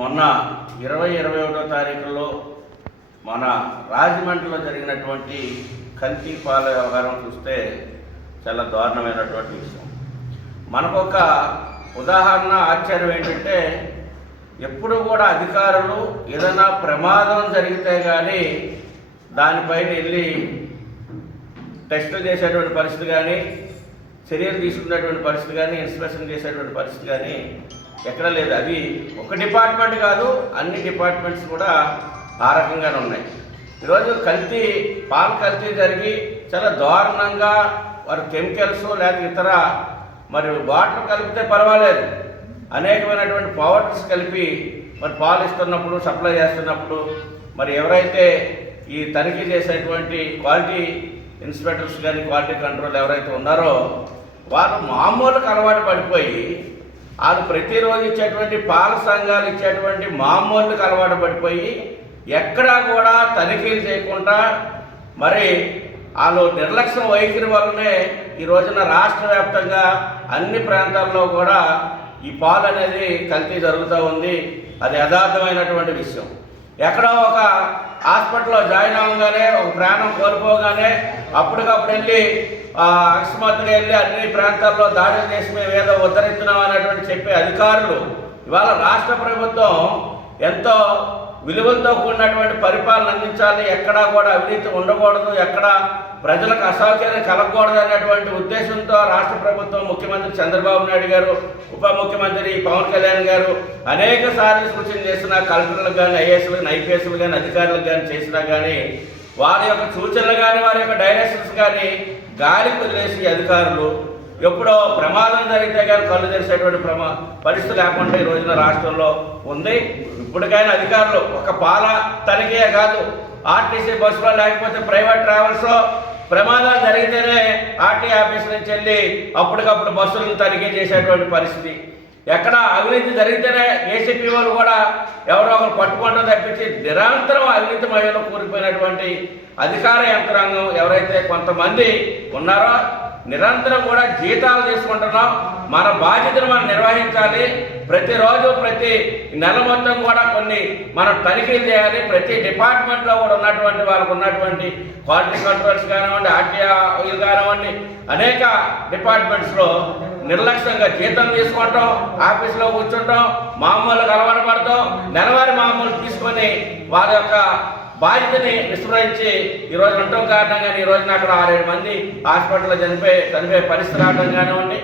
మొన్న 21వ తారీఖులో మన రాజమండ్రిలో జరిగినటువంటి కల్తీ పాల వ్యవహారం చూస్తే చాలా దారుణమైనటువంటి విషయం. మనకొక ఉదాహరణ ఆశ్చర్యం ఏంటంటే, ఎప్పుడు కూడా అధికారులు ఏదైనా ప్రమాదం జరిగితే కానీ దానిపైన వెళ్ళి టెస్టులు చేసేటువంటి పరిస్థితి కానీ, చర్యలు తీసుకునేటువంటి పరిస్థితి కానీ, ఇన్స్పెక్షన్ చేసేటువంటి పరిస్థితి కానీ ఎక్కడ లేదు. అది ఒక డిపార్ట్మెంట్ కాదు, అన్ని డిపార్ట్మెంట్స్ కూడా ఆ రకంగానే ఉన్నాయి. ఈరోజు పాలు కల్తీ జరిగి చాలా దారుణంగా వారు కెమికల్స్ లేదా ఇతర మరి వాటర్ కలిపితే పర్వాలేదు, అనేకమైనటువంటి పౌడర్స్ కలిపి మరి పాలు ఇస్తున్నప్పుడు, సప్లై చేస్తున్నప్పుడు మరి ఎవరైతే ఈ తనిఖీ చేసేటువంటి క్వాలిటీ ఇన్స్పెక్టర్స్ కానీ క్వాలిటీ కంట్రోల్ ఎవరైతే ఉన్నారో వాళ్ళు మామూలుకు అలవాటు పడిపోయి వాళ్ళు ప్రతిరోజు ఇచ్చేటువంటి పాల సంఘాలు ఇచ్చేటువంటి మామూలుకు అలవాటు పడిపోయి ఎక్కడా కూడా తనిఖీలు చేయకుండా మరి వాళ్ళు నిర్లక్ష్యం వైఖరి వల్లనే ఈ రోజున రాష్ట్ర వ్యాప్తంగా అన్ని ప్రాంతాల్లో కూడా ఈ పాలు అనేది కల్తీ జరుగుతూ ఉంది. అది యథార్థమైనటువంటి విషయం. ఎక్కడో ఒక హాస్పిటల్లో జాయిన్ అవ్వగానే, ఒక ప్రాణం కోల్పోగానే అప్పటికప్పుడు వెళ్ళి అకస్మాత్తుగా వెళ్ళి అన్ని ప్రాంతాల్లో దాడులు చేసి మేము ఏదో ఉద్ధరిస్తున్నాం అనేటువంటి చెప్పే అధికారులు ఇవాళ రాష్ట్ర ప్రభుత్వం ఎంతో విలువలతో కూడినటువంటి పరిపాలన అందించాలి, ఎక్కడా కూడా అవినీతి ఉండకూడదు, ఎక్కడ ప్రజలకు అసౌకర్యం కలగకూడదు అనేటువంటి ఉద్దేశంతో రాష్ట్ర ప్రభుత్వం, ముఖ్యమంత్రి చంద్రబాబు నాయుడు గారు, ఉప ముఖ్యమంత్రి పవన్ కళ్యాణ్ గారు అనేక సార్లు సూచన చేసిన కలెక్టర్లకు కానీ, ఐఏఎస్లకు ఐపీఎస్లు కానీ, అధికారులకు కానీ చేసినా కానీ వారి యొక్క సూచనలు కానీ, వారి యొక్క డైరెక్షన్స్ కానీ గాలికి వదిలేసి అధికారులు ఎప్పుడో ప్రమాదం జరిగితే కానీ కళ్ళు తెరిసేటువంటి పరిస్థితి లేకుండా ఈ రోజున రాష్ట్రంలో ఉంది. ఇప్పటికైనా అధికారులు ఒక పాల తనిఖీ కాదు, ఆర్టీసీ బస్సులో లేకపోతే ప్రైవేట్ ట్రావెల్స్లో ప్రమాదాలు జరిగితేనే ఆర్టీ ఆఫీస్ నుంచి వెళ్ళి అప్పటికప్పుడు బస్సులను తనిఖీ చేసేటువంటి పరిస్థితి. ఎక్కడ అవినీతి జరిగితేనే ఏసీపీ వాళ్ళు కూడా ఎవరో ఒకరు పట్టుకుంటూ తప్పించి నిరంతరం అవినీతి మయంలో కూలిపోయినటువంటి అధికార యంత్రాంగం ఎవరైతే కొంతమంది ఉన్నారో నిరంతరం కూడా జీతాలు తీసుకుంటున్నాం. మన బాధ్యతను మనం నిర్వహించాలి. ప్రతిరోజు ప్రతి నెల మొత్తం కూడా కొన్ని మనం తనిఖీలు చేయాలి. ప్రతి డిపార్ట్మెంట్లో కూడా ఉన్నటువంటి వాళ్ళకు ఉన్నటువంటి క్వాలిటీ కంట్రోల్స్ కానివ్వండి, ఆర్టీఐలు కానివ్వండి, అనేక డిపార్ట్మెంట్స్లో నిర్లక్ష్యంగా జీతం తీసుకుంటాం, ఆఫీసులో కూర్చుంటాం, మామూలుగా అలవాటు పడతాం, నెలవారీ మామూలు తీసుకొని వారి యొక్క బాధ్యతని విస్మరించి ఈరోజు ఉండటం కారణంగా ఈ రోజున అక్కడ 6-7 మంది హాస్పిటల్లో చనిపోయే పరిస్థితి రావడం కానివ్వండి,